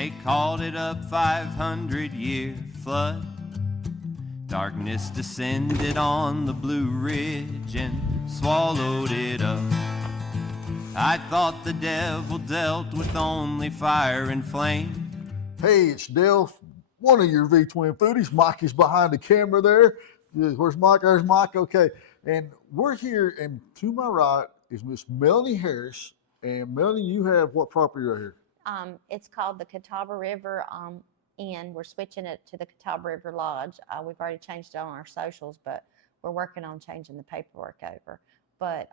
They called it a 500-year flood. Darkness descended on the Blue Ridge and swallowed it up. I thought the devil dealt with only fire and flame. Hey, it's Dale, one of your V-Twin Foodies. Mike is behind the camera there. Where's Mike? There's Mike. Okay. And we're here, and to my right is Miss Melanie Harris. And Melanie, you have what property right here? It's called the Catawba River Inn. We're switching it to the Catawba River Lodge. We've already changed it on our socials, but we're working on changing the paperwork over. But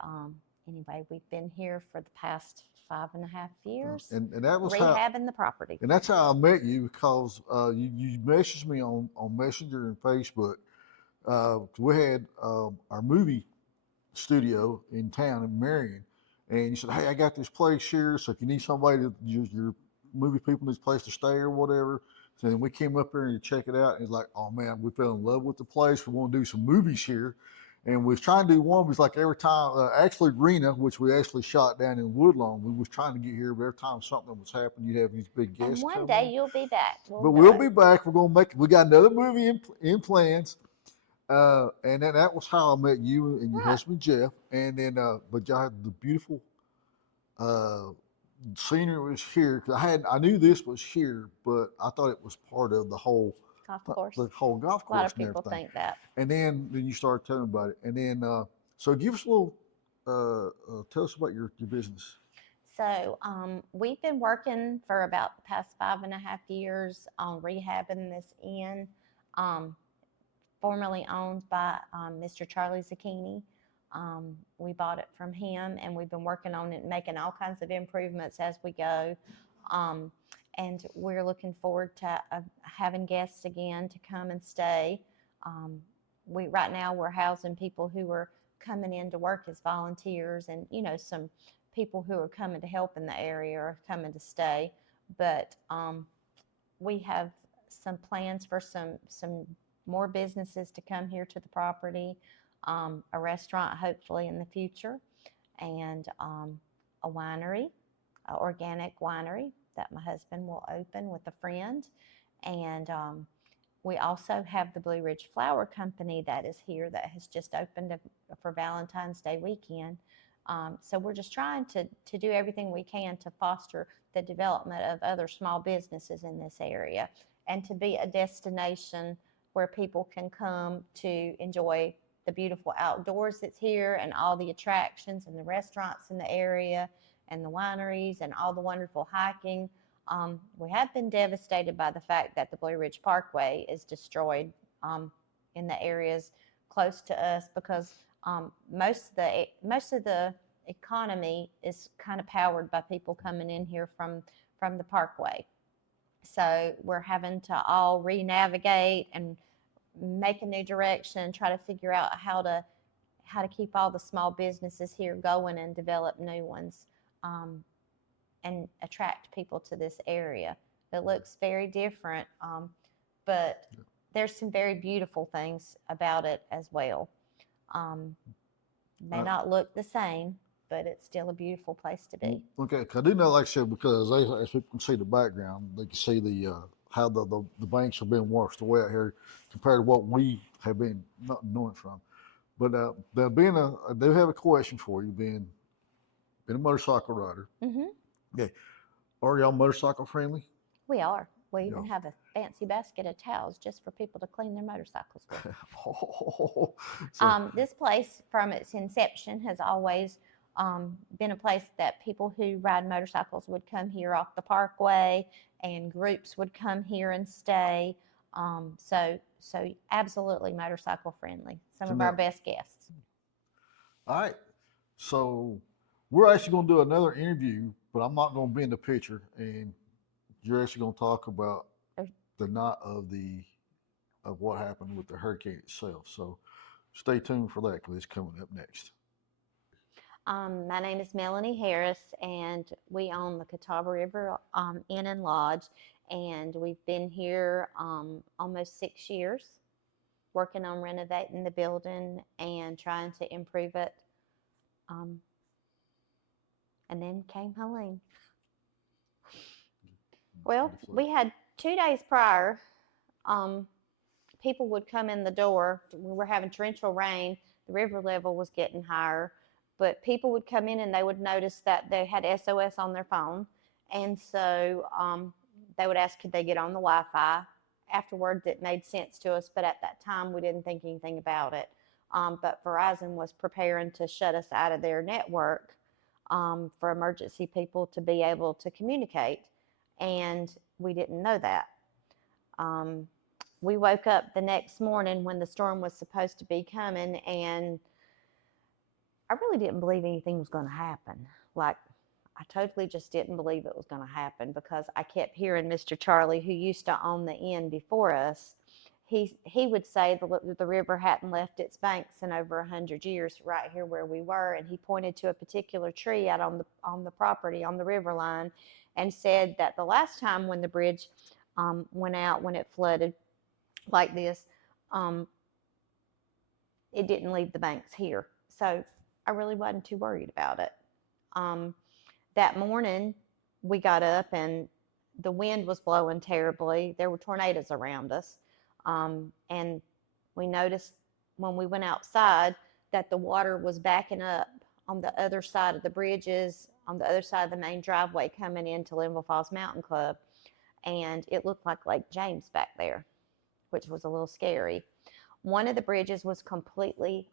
anyway, we've been here for the past 5.5 years, and that was rehabbing the property. And that's how I met you, because you messaged me on Messenger and Facebook. We had our movie studio in town in Marion, and you said, hey, I got this place here, so if you need somebody to use your movie people, need a place to stay or whatever. So then we came up here and check it out, and it's like, oh man, we fell in love with the place. We want to do some movies here. And we was trying to do one, was like every time, actually Rena, which we actually shot down in Woodlawn, we was trying to get here, but every time something was happening, you'd have these big guests. And one day you'll be back. We'll be back. We're going to make, we got another movie in plans. And then that was how I met you and your husband, Jeff. And then, but y'all had the beautiful scenery was here. Cause I knew this was here, but I thought it was part of the whole golf course. The whole golf course. A lot of people think that. And then you started telling about it. And then, so give us a little, tell us about your business. So we've been working for about the past 5.5 years on rehabbing this inn, formerly owned by Mr. Charlie Zucchini. We bought it from him, and we've been working on it, making all kinds of improvements as we go. And we're looking forward to having guests again to come and stay. Right now we're housing people who are coming in to work as volunteers, and some people who are coming to help in the area or coming to stay. But we have some plans for some more businesses to come here to the property, a restaurant hopefully in the future, and a winery, an organic winery that my husband will open with a friend. And we also have the Blue Ridge Flower Company that is here, that has just opened for Valentine's Day weekend. So we're just trying to do everything we can to foster the development of other small businesses in this area, and to be a destination where people can come to enjoy the beautiful outdoors that's here, and all the attractions and the restaurants in the area, and the wineries, and all the wonderful hiking. We have been devastated by the fact that the Blue Ridge Parkway is destroyed in the areas close to us, because most of the economy is kind of powered by people coming in here from the parkway. So we're having to all re-navigate and make a new direction, try to figure out how to keep all the small businesses here going and develop new ones, and attract people to this area. It looks very different, but there's some very beautiful things about it as well. May not look the same, but it's still a beautiful place to be. Okay, I do know, like I said, because as people can see the background, they can see the how the banks have been washed away out here compared to what we have been not knowing from. But I do have a question for you, being a motorcycle rider. Mm-hmm. Okay, are y'all motorcycle friendly? We are. We even have a fancy basket of towels just for people to clean their motorcycles with. This place, from its inception, has always been a place that people who ride motorcycles would come here off the parkway, and groups would come here and stay. So absolutely motorcycle friendly. Some of our best guests. All right. So we're actually going to do another interview, but I'm not going to be in the picture, and you're actually going to talk about the night of what happened with the hurricane itself. So stay tuned for that, because it's coming up next. My name is Melanie Harris, and we own the Catawba River Inn and Lodge, and we've been here almost 6 years, working on renovating the building and trying to improve it. And then came Helene. Well, the flood? we had 2 days prior, people would come in the door. We were having torrential rain. The river level was getting higher, but people would come in and they would notice that they had SOS on their phone. And so they would ask, could they get on the Wi-Fi? Afterwards, it made sense to us, but at that time, we didn't think anything about it. But Verizon was preparing to shut us out of their network for emergency people to be able to communicate. And we didn't know that. We woke up the next morning when the storm was supposed to be coming, and I really didn't believe anything was going to happen. Like, I totally just didn't believe it was going to happen because I kept hearing Mr. Charlie, who used to own the inn before us, he would say the river hadn't left its banks in over 100 years right here where we were, and he pointed to a particular tree out on the property on the river line and said that the last time when the bridge went out, when it flooded like this, it didn't leave the banks here. So I really wasn't too worried about it. That morning, we got up and the wind was blowing terribly. There were tornadoes around us. And we noticed when we went outside that the water was backing up on the other side of the bridges, on the other side of the main driveway coming into Linville Falls Mountain Club. And it looked like Lake James back there, which was a little scary. One of the bridges was completely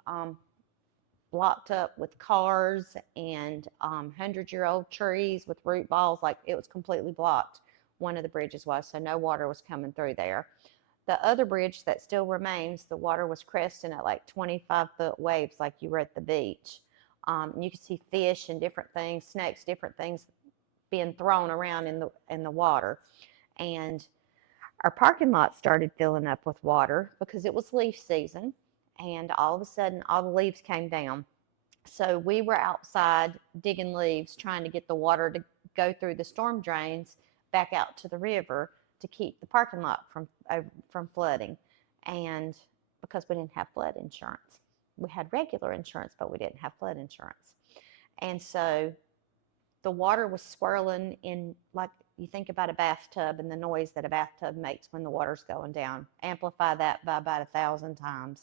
blocked up with cars and 100-year-old trees with root balls. Like, it was completely blocked. One of the bridges was, so no water was coming through there. The other bridge that still remains, the water was cresting at like 25-foot waves, like you were at the beach. You could see fish and different things, snakes, different things being thrown around in the water. And our parking lot started filling up with water because it was leaf season, and all of a sudden all the leaves came down. So we were outside digging leaves, trying to get the water to go through the storm drains back out to the river to keep the parking lot from flooding. And because we didn't have flood insurance, we had regular insurance, but we didn't have flood insurance. And so the water was swirling in, like, you think about a bathtub and the noise that a bathtub makes when the water's going down. Amplify that by about 1,000 times.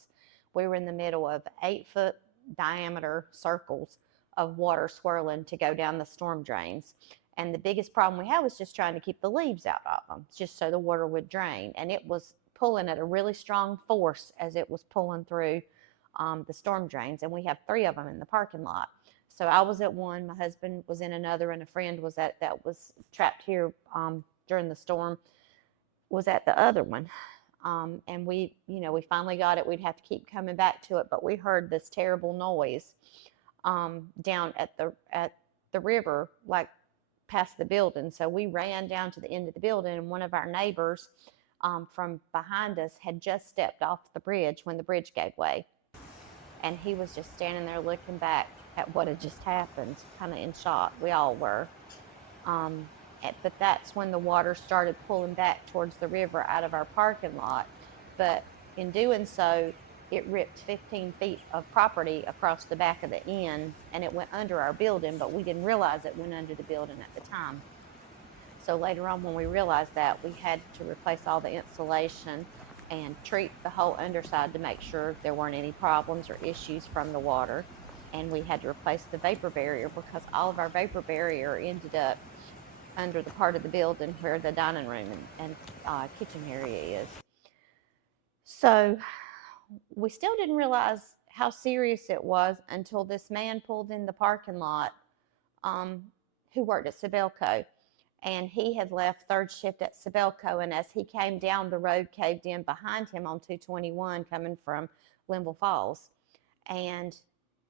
We were in the middle of 8-foot diameter circles of water swirling to go down the storm drains. And the biggest problem we had was just trying to keep the leaves out of them, just so the water would drain. And it was pulling at a really strong force as it was pulling through the storm drains. And we have 3 of them in the parking lot. So I was at one, my husband was in another, and a friend was that was trapped here during the storm, was at the other one. And we finally got it. We'd have to keep coming back to it, but we heard this terrible noise down at the river, like past the building. So we ran down to the end of the building, and one of our neighbors from behind us had just stepped off the bridge when the bridge gave way. And he was just standing there looking back at what had just happened, kind of in shock. We all were. But that's when the water started pulling back towards the river out of our parking lot. But in doing so, it ripped 15 feet of property across the back of the inn, and it went under our building, but we didn't realize it went under the building at the time. So later on, when we realized that, we had to replace all the insulation and treat the whole underside to make sure there weren't any problems or issues from the water. And we had to replace the vapor barrier because all of our vapor barrier ended up under the part of the building where the dining room and kitchen area is. So we still didn't realize how serious it was until this man pulled in the parking lot who worked at Sabelco. And he had left third shift at Sabelco, and as he came down, the road caved in behind him on 221 coming from Linville Falls. And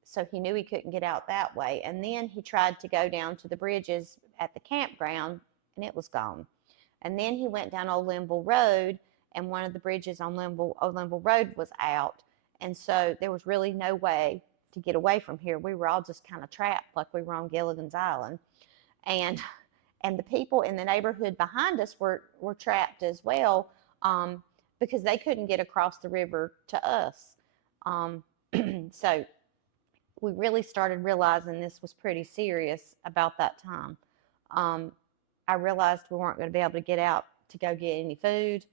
so he knew he couldn't get out that way. And then he tried to go down to the bridges at the campground, and it was gone. And then he went down Old Linville Road, and one of the bridges on Old Linville Road was out. And so there was really no way to get away from here. We were all just kind of trapped like we were on Gilligan's Island. And the people in the neighborhood behind us were trapped as well because they couldn't get across the river to us. So we really started realizing this was pretty serious about that time. I realized we weren't going to be able to get out to go get any food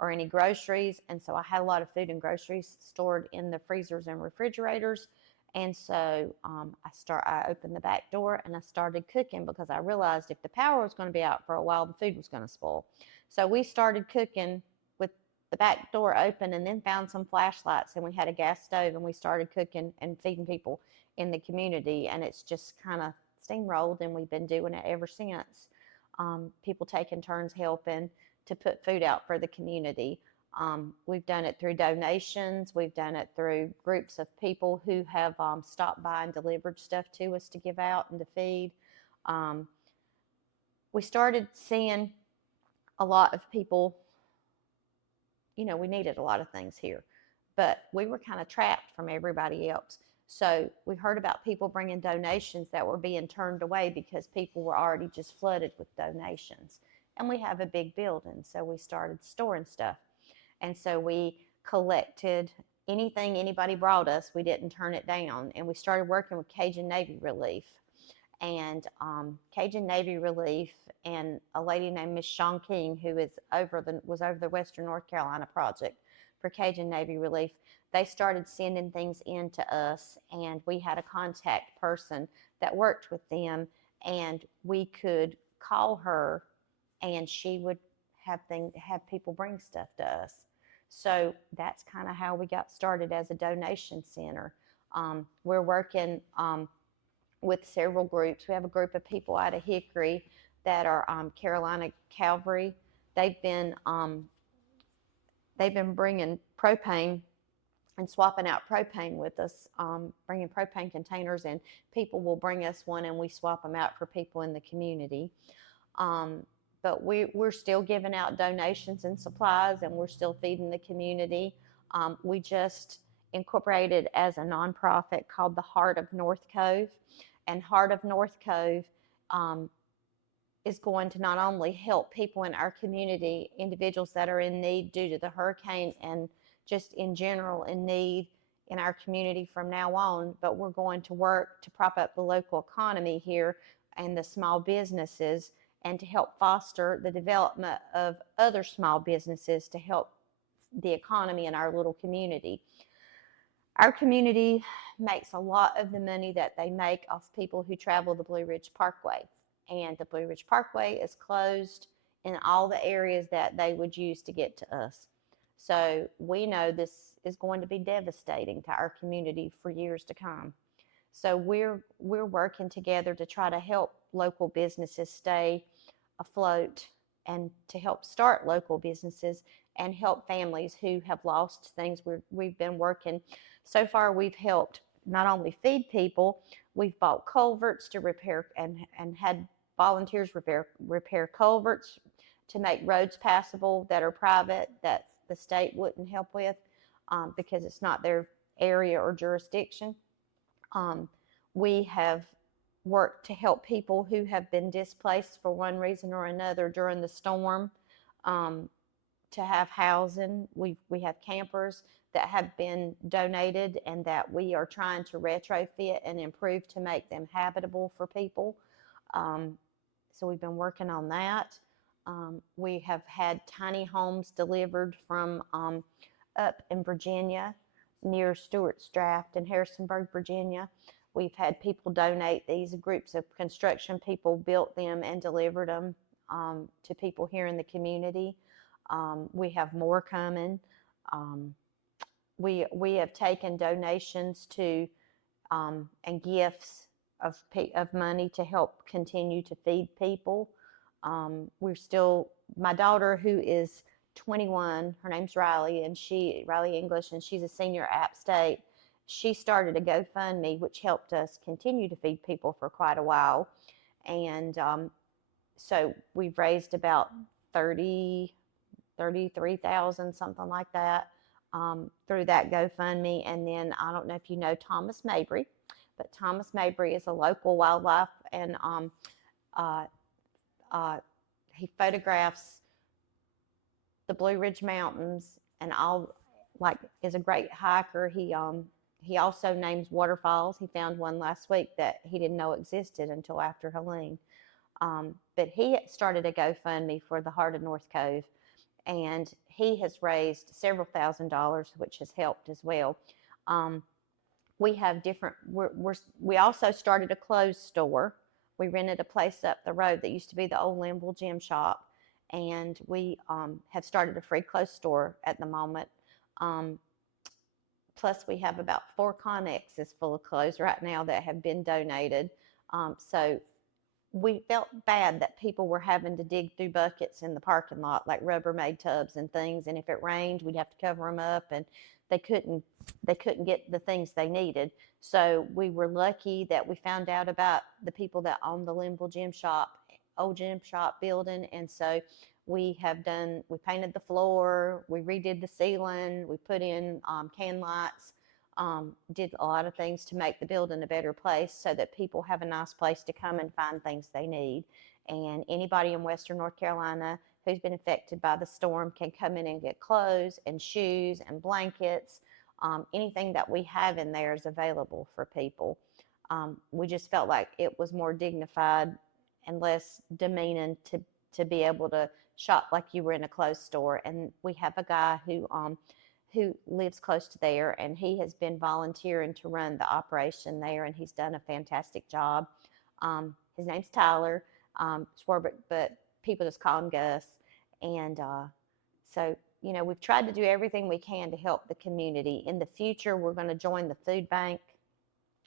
or any groceries. And so I had a lot of food and groceries stored in the freezers and refrigerators. And so I opened the back door and I started cooking because I realized if the power was going to be out for a while, the food was going to spoil. So we started cooking with the back door open, and then found some flashlights, and we had a gas stove, and we started cooking and feeding people in the community. And it's just kind of steamrolled, and we've been doing it ever since. People taking turns helping to put food out for the community. We've done it through donations. We've done it through groups of people who have stopped by and delivered stuff to us to give out and to feed. We started seeing a lot of people, we needed a lot of things here, but we were kind of trapped from everybody else. So we heard about people bringing donations that were being turned away because people were already just flooded with donations. And we have a big building, so we started storing stuff. And so we collected anything anybody brought us. We didn't turn it down. And we started working with Cajun Navy Relief. And Cajun Navy Relief and a lady named Miss Shawn King, who was over the Western North Carolina project for Cajun Navy Relief, they started sending things in to us, and we had a contact person that worked with them, and we could call her, and she would have people bring stuff to us. So that's kind of how we got started as a donation center. We're working with several groups. We have a group of people out of Hickory that are Carolina Calvary. They've been bringing propane and swapping out propane with us, bringing propane containers, and people will bring us one and we swap them out for people in the community. But we're still giving out donations and supplies, and we're still feeding the community. We just incorporated as a nonprofit called the Heart of North Cove. And Heart of North Cove is going to not only help people in our community, individuals that are in need due to the hurricane and just in general in need in our community from now on, but we're going to work to prop up the local economy here and the small businesses, and to help foster the development of other small businesses to help the economy in our little community. Our community makes a lot of the money that they make off people who travel the Blue Ridge Parkway. And the Blue Ridge Parkway is closed in all the areas that they would use to get to us. So we know this is going to be devastating to our community for years to come. So we're working together to try to help local businesses stay afloat, and to help start local businesses and help families who have lost things. We've been working. So far, we've helped not only feed people, we've bought culverts to repair and had volunteers repair culverts to make roads passable that are private, that the state wouldn't help with because it's not their area or jurisdiction. We have worked to help people who have been displaced for one reason or another during the storm to have housing. We have campers that have been donated and that we are trying to retrofit and improve to make them habitable for people. So we've been working on that. We have had tiny homes delivered from up in Virginia near Stewart's Draft in Harrisonburg, Virginia. We've had people donate these. Groups of construction people built them and delivered them to people here in the community. We have more coming. We have taken donations to and gifts of money to help continue to feed people. My daughter, who is 21, her name's Riley, and Riley English, and she's a senior at App State. She started a GoFundMe, which helped us continue to feed people for quite a while. And so we've raised about $33,000, something like that, through that GoFundMe. And then I don't know if you know Thomas Mabry, but Thomas Mabry is a local wildlife, and he photographs the Blue Ridge Mountains and is a great hiker. He also names waterfalls. He found one last week that he didn't know existed until after Helene. But he started a GoFundMe for the Heart of North Cove, and he has raised several $1,000s, which has helped as well. We have different, we also started a clothes store. We rented a place up the road that used to be the old Linville Gym Shop, and we have started a free clothes store at the moment. Plus, we have about 4 Connexes full of clothes right now that have been donated. So we felt bad that people were having to dig through buckets in the parking lot, like Rubbermaid tubs and things. And if it rained, we'd have to cover them up, and they couldn't get the things they needed. So we were lucky that we found out about the people that own the Linville Gym Shop, old gym shop building. And so we painted the floor, we redid the ceiling, we put in can lights, did a lot of things to make the building a better place so that people have a nice place to come and find things they need. And anybody in Western North Carolina who's been affected by the storm can come in and get clothes and shoes and blankets. Anything that we have in there is available for people. We just felt like it was more dignified and less demeaning to be able to shop like you were in a clothes store. And we have a guy who lives close to there, and he has been volunteering to run the operation there, and he's done a fantastic job. His name's Tyler, but people just call him Gus. And so, we've tried to do everything we can to help the community. In the future, we're going to join the food bank,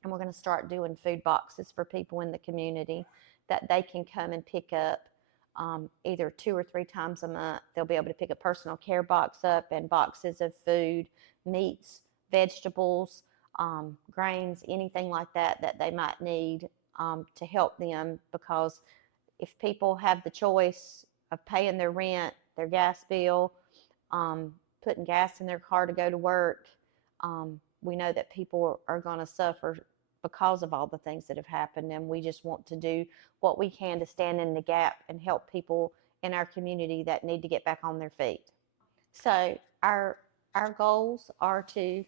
and we're going to start doing food boxes for people in the community that they can come and pick up. Either 2 or 3 times a month. They'll be able to pick a personal care box up and boxes of food, meats, vegetables, grains, anything like that they might need to help them. Because if people have the choice of paying their rent, their gas bill, putting gas in their car to go to work, we know that people are going to suffer because of all the things that have happened, and we just want to do what we can to stand in the gap and help people in our community that need to get back on their feet. So our goals are to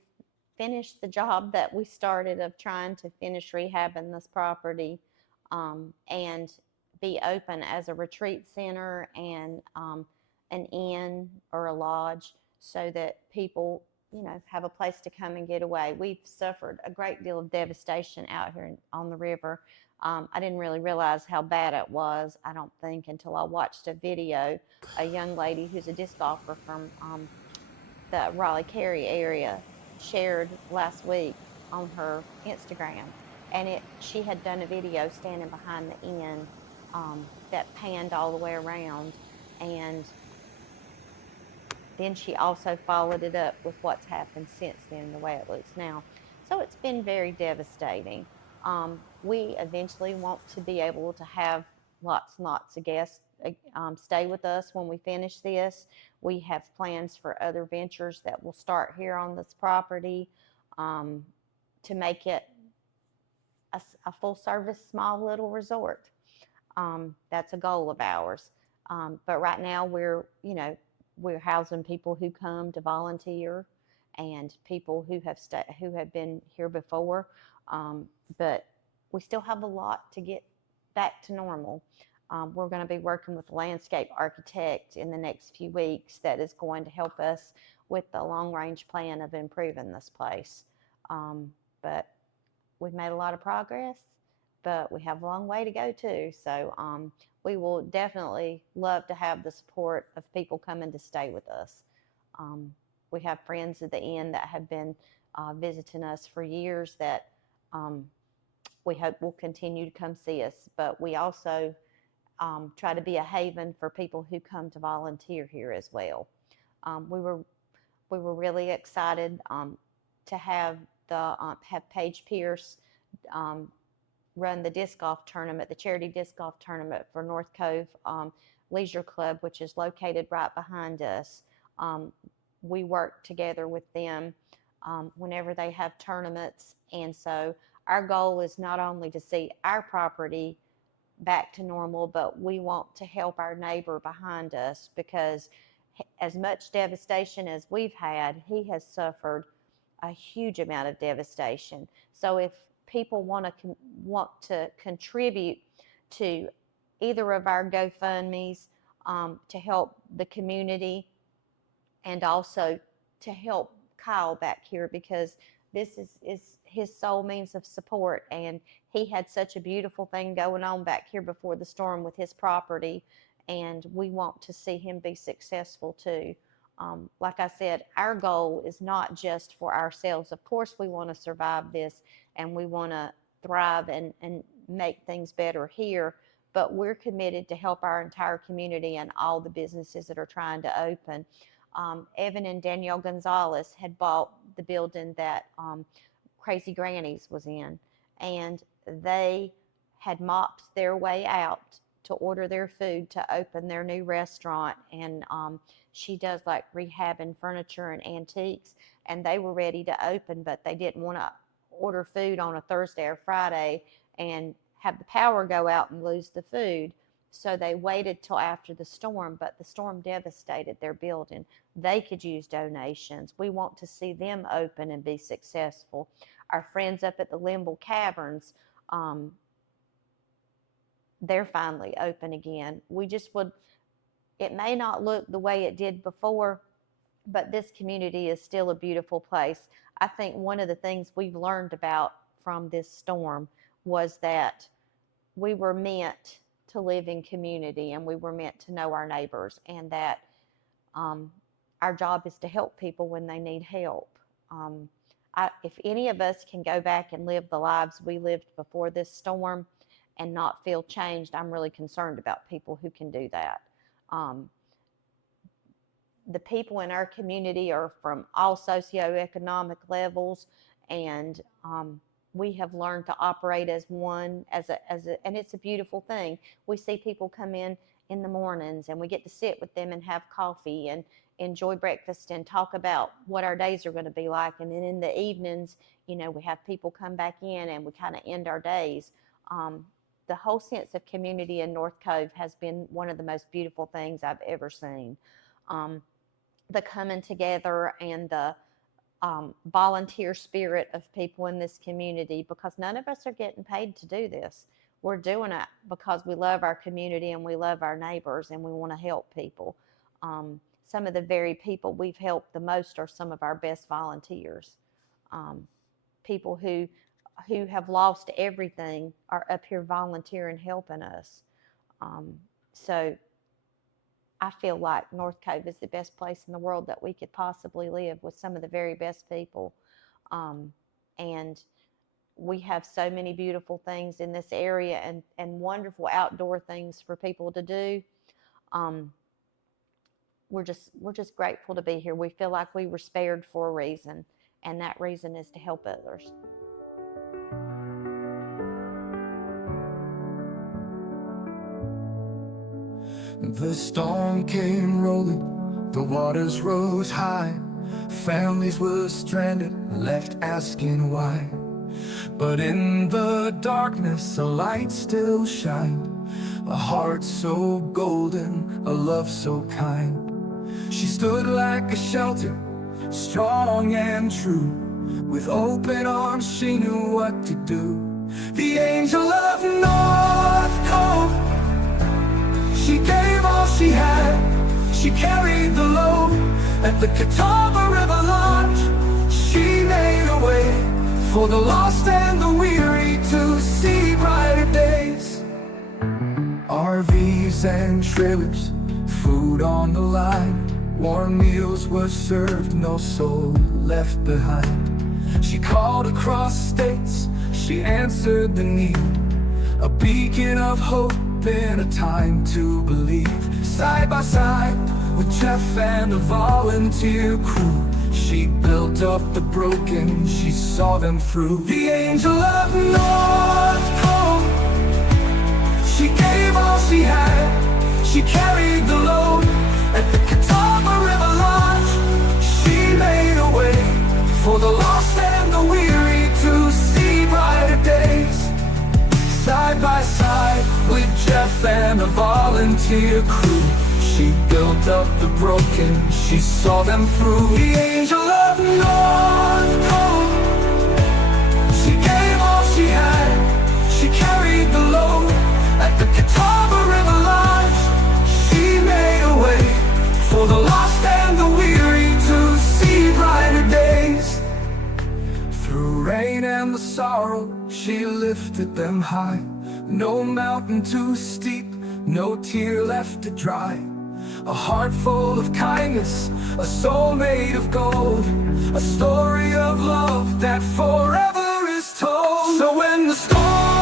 finish the job that we started of trying to finish rehabbing this property, and be open as a retreat center and an inn or a lodge so that people have a place to come and get away. We've suffered a great deal of devastation out here on the river. I didn't really realize how bad it was, I don't think, until I watched a video. A young lady who's a disc golfer from the Raleigh-Cary area shared last week on her Instagram, and she had done a video standing behind the inn that panned all the way around, and then she also followed it up with what's happened since then, the way it looks now. So it's been very devastating. We eventually want to be able to have lots and lots of guests stay with us when we finish this. We have plans for other ventures that will start here on this property to make it a full-service, small little resort. That's a goal of ours. But right now we're housing people who come to volunteer and people who have been here before. But we still have a lot to get back to normal. We're going to be working with a landscape architect in the next few weeks that is going to help us with the long-range plan of improving this place. But we've made a lot of progress, but we have a long way to go too. So we will definitely love to have the support of people coming to stay with us. We have friends at the inn that have been visiting us for years that we hope will continue to come see us. But we also try to be a haven for people who come to volunteer here as well. We were really excited to have Paige Pierce run the disc golf tournament, the charity disc golf tournament for North Cove Leisure Club, which is located right behind us. We work together with them whenever they have tournaments, and so our goal is not only to see our property back to normal, but we want to help our neighbor behind us, because as much devastation as we've had, he has suffered a huge amount of devastation. So if people want to contribute to either of our GoFundMes to help the community, and also to help Kyle back here, because this is his sole means of support, and he had such a beautiful thing going on back here before the storm with his property, and we want to see him be successful too. Like I said, our goal is not just for ourselves. Of course, we want to survive this and we want to thrive and make things better here, but we're committed to help our entire community and all the businesses that are trying to open. Evan and Danielle Gonzalez had bought the building that Crazy Granny's was in, and they had mopped their way out to order their food to open their new restaurant. And she does like rehab and furniture and antiques, and they were ready to open, but they didn't want to order food on a Thursday or Friday and have the power go out and lose the food. So they waited till after the storm, but the storm devastated their building. They could use donations. We want to see them open and be successful. Our friends up at the Limble Caverns, they're finally open again. We just would, it may not look the way it did before, but this community is still a beautiful place. I think one of the things we've learned about from this storm was that we were meant to live in community, and we were meant to know our neighbors, and that our job is to help people when they need help. If any of us can go back and live the lives we lived before this storm and not feel changed, I'm really concerned about people who can do that. The people in our community are from all socioeconomic levels, and we have learned to operate as one, and it's a beautiful thing. We see people come in the mornings, and we get to sit with them and have coffee and enjoy breakfast and talk about what our days are going to be like. And then in the evenings, we have people come back in, and we kind of end our days. The whole sense of community in North Cove has been one of the most beautiful things I've ever seen. The coming together and the volunteer spirit of people in this community, because none of us are getting paid to do this. We're doing it because we love our community and we love our neighbors, and we want to help people. Some of the very people we've helped the most are some of our best volunteers. People who have lost everything are up here volunteering, helping us. So I feel like North Cove is the best place in the world that we could possibly live, with some of the very best people. And we have so many beautiful things in this area, and wonderful outdoor things for people to do. We're just grateful to be here. We feel like we were spared for a reason, and that reason is to help others. The storm came rolling, the waters rose high. Families were stranded, left asking why. But in the darkness, a light still shined. A heart so golden, a love so kind. She stood like a shelter, strong and true. With open arms, she knew what to do. The angel of North Cove, she gave all she had, she carried the load. At the Catawba River Lodge, she made a way for the lost and the weary to see brighter days. RVs and trailers, food on the line. Warm meals were served, no soul left behind. She called across states, she answered the need. A beacon of hope in a time to believe. Side by side with Jeff and a volunteer crew, she built up the broken, she saw them through. The angel of North Cove, she gave all she had, she carried the load. At the Catawba River Lodge, she made a way for the lost and the weary to see brighter days. Side by side with Jeff and a volunteer crew, she built up the broken, she saw them through. The angel of North Cove, she gave all she had, she carried the load. At the Catawba River lost and the weary to see brighter days. Through rain and the sorrow, she lifted them high. No mountain too steep, no tear left to dry. A heart full of kindness, a soul made of gold, a story of love that forever is told. So when the storm